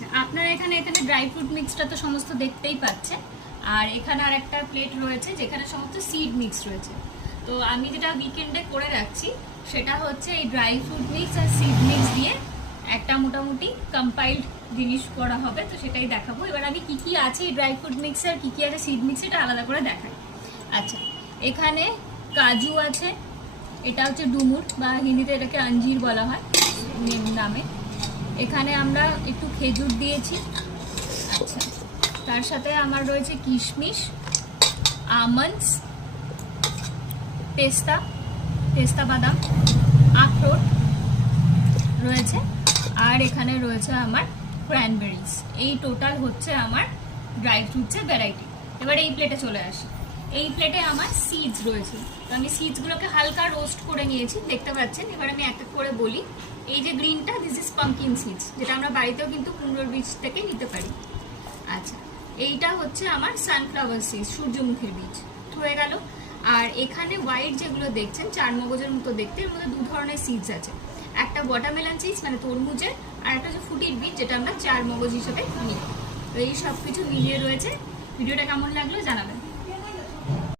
আচ্ছা, আপনারা এখানে ড্রাই ফ্রুট মিক্সটা তো সমস্ত দেখতেই পাচ্ছেন। আর এখানে আর একটা প্লেট রয়েছে যেখানে সমস্ত সিড মিক্স রয়েছে। তো আমি যেটা উইকেন্ডে করে রাখছি সেটা হচ্ছে এই ড্রাই ফ্রুট মিক্স আর সিড মিক্স দিয়ে একটা মোটামুটি কম্পাইলড জিনিস করা হবে। তো সেটাই দেখাবো। এবার আমি কি কি আছে এই ড্রাই ফ্রুট মিক্স আর কি কি আছে সিড মিক্স এটা আলাদা করে দেখাই। আচ্ছা, এখানে কাজু আছে, এটা হচ্ছে ডুমুর বা হিন্দিতে এটাকে আঞ্জির বলা হয় নামে। এখানে আমরা একটু খেজুর দিয়েছি। আচ্ছা, তার সাথে আমার রয়েছে কিশমিশ, আমন্ডস, পেস্তা বাদাম, আখরোট রয়েছে, আর এখানে রয়েছে আমার ক্র্যানবেরিজ। এই টোটাল হচ্ছে আমার ড্রাই ফ্রুটসের ভ্যারাইটি। এবার এই প্লেটে চলে আসি। এই প্লেটে আমার সিডস রয়েছে। তো আমি সিডসগুলোকে হালকা রোস্ট করে নিয়েছি, দেখতে পাচ্ছেন। এবার আমি এক এক করে বলি। এই যে গ্রিনটা, দিস ইজ পাম্পকিন সিডস, যেটা আমরা বাড়িতেও কিন্তু কুমড়োর বীজ থেকে নিতে পারি। আচ্ছা, এইটা হচ্ছে আমার সানফ্লাওয়ার সিডস, সূর্যমুখীর বীজ হয়ে গেল। আর এখানে হোয়াইট যেগুলো দেখছেন 4 মগজের মতো দেখতে, এর মধ্যে 2 ধরনের সিডস আছে। একটা ওয়াটারমেলন সিডস মানে তরমুজের, আর একটা হচ্ছে ফুটির বীজ যেটা আমরা 4 মগজ হিসেবে নিই। তো এই সব কিছু মিলিয়ে রয়েছে। ভিডিওটা কেমন লাগলো জানাবেন।